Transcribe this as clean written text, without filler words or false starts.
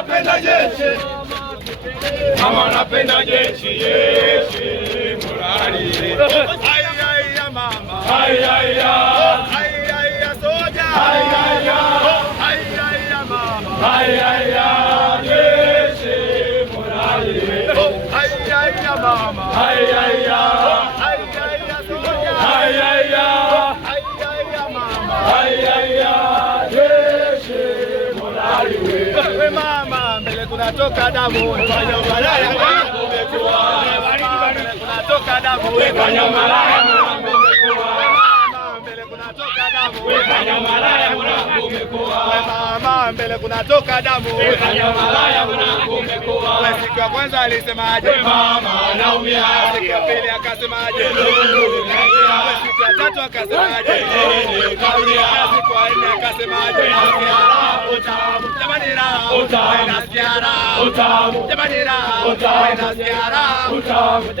napenda jeshi, mama napenda jeshi, jeshi morali. Ai ai ya mama, ai ai ya, ai ai ya soja, ai ai ya, ai ai ya mama, ai ai ya jeshi morali. Ai ai ya mama, ai ai ya, ai ai ya soja, ai ai ya, ai ai ya mama, ai ai ya jeshi morali. We mama, mbele kunatoka damu, fanya malaya mwanangu umekuwa. Mbele kunatoka damu, fanya malaya mwanangu umekuwa. Mbele kunatoka damu, fanya malaya mwanangu umekuwa. Mama, mbele kunatoka damu, fanya malaya mwanangu umekuwa. Siku ya kwanza alisemaje? Mama naumia. Siku ya pili akasemaje? Siku ya tatu akasemaje? Siku ya nne akasemaje? Jamani raha utamu, nasikia raha utamu, jamani raha utamu, nasikia raha utamu.